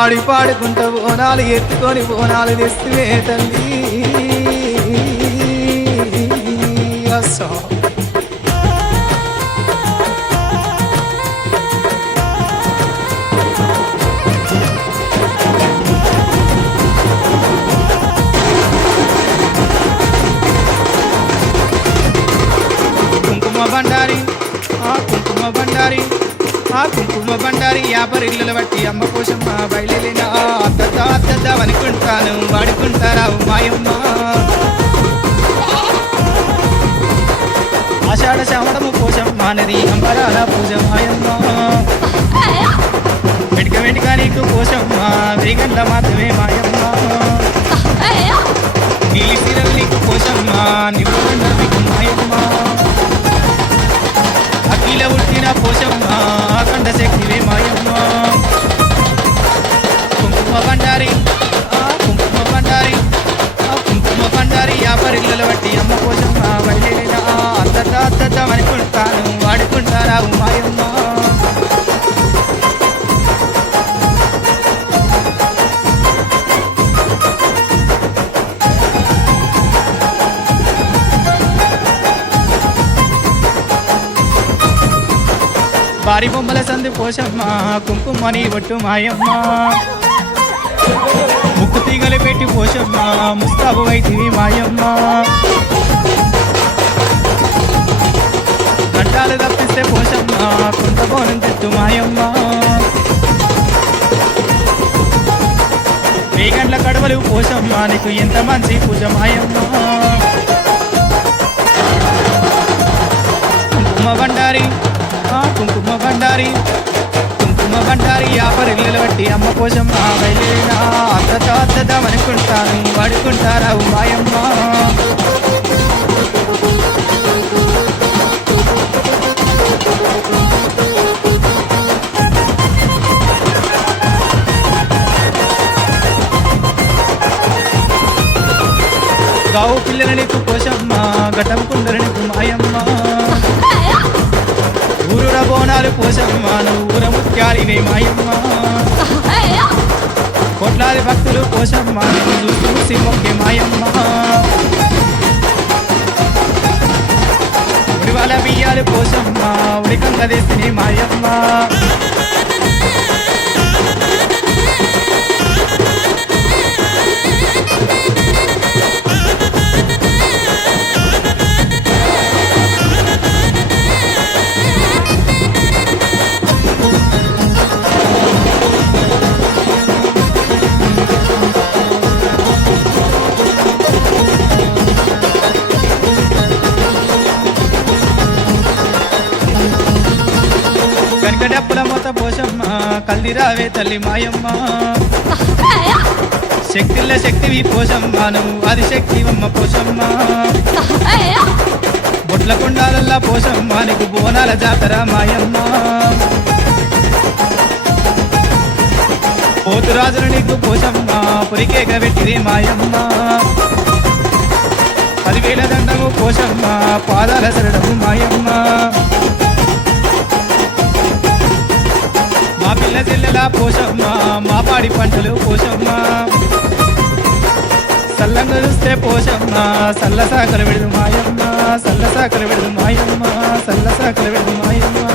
ఆడి పాడుకుంటా బోనాలు ఎత్తుకొని బోనాలు తెస్తువే తల్లి అస్సో కుంకుమ బండారి ఆ కుంకుమ బండారి 50 ఇళ్ళలు బట్టి అమ్మ కోసమ్మ బయలుదేరిన అద్దద్దా అనుకుంటాను వాడుకుంటారా మాయమ్మ ఆషాఢ శ్రావణము కోసమ్మ నది అంబరాల పూజ మాయమ్మ వెంటక నీకు కోసమ్మ వేగండ్ల మాత్రమే మాయమ్మ నీలి సీరలు నీకు కోసమ్మ నివ్వు మీకు మాయమ్మ అఖిల ఉట్టిన పోషమ్మ అఖండ శక్తివే మాయమ్మ కుంకుమ బండారి కుంకుమ బండారి 50 ఇళ్ళలు బట్టి అమ్మ పోషమ్మ బయలుదేరిన అద్దద్దా అనుకుంటాను వాడుకుంటారా మాయమ్మ వారి బొమ్మల సందు పోషమ్మ కుంకుమని ఒట్టు మాయమ్మ ముక్కు తీగలు పెట్టి పోషమ్మ ముస్తాబు వైతివి మాయమ్మ గంటాలు తప్పిస్తే పోషమ్మ కొంత బోనం తెత్తు మాయమ్మ వేగండ్ల కడవలు పోషమ్మ నీకు ఎంత మంచి పూజ మాయమ్మ కుంకుమ బండారి 50 ఇళ్ళలు బట్టి అమ్మ కోసమ్మ బయలుదేరిన అద్దద్దా అనుకుంటాను వాడుకుంటారా మాయమ్మ గావు పిల్లల నీకు కోసమ్మ ఘటం కుండల నీకు మాయమ్మ ఊరుర బోనాలు పోసమ్మ ఊర ముత్యాలివే మాయమ్మ కోట్లాది భక్తులు పోసమ్మ చూసి మొక్కే మాయమ్మ ఉడివాల బియ్యాలు పోసమ్మ ఉడికంగ తెస్తే మాయమ్మ డప్పుల మొత పోషమ్మ కల్దిరావే తల్లి మాయమ్మ శక్తిల్ల శక్తివి పోషమ్మ నువ్వు అది శక్తివమ్మ పోషమ్మ బొట్ల కొండాలల్లా పోషమ్మ నీకు బోనాల జాతర మాయమ్మ పోతురాజులు నీకు పోషమ్మ పొరికేక పెట్టిరి మాయమ్మ 10,000 దండము పోషమ్మ పాదాల శరణము మాయమ్మ మా పిల్ల చెల్లెల పోషమ్మ మా పాడి పంటలు పోషమ్మ సల్లంగా చూస్తే పోషమ్మ సల్ల సాకలు విడదు మాయమ్మ సల్ల సాకలు విడదు మాయమ్మ సల్ల సాకలు విడదు మాయమ్మ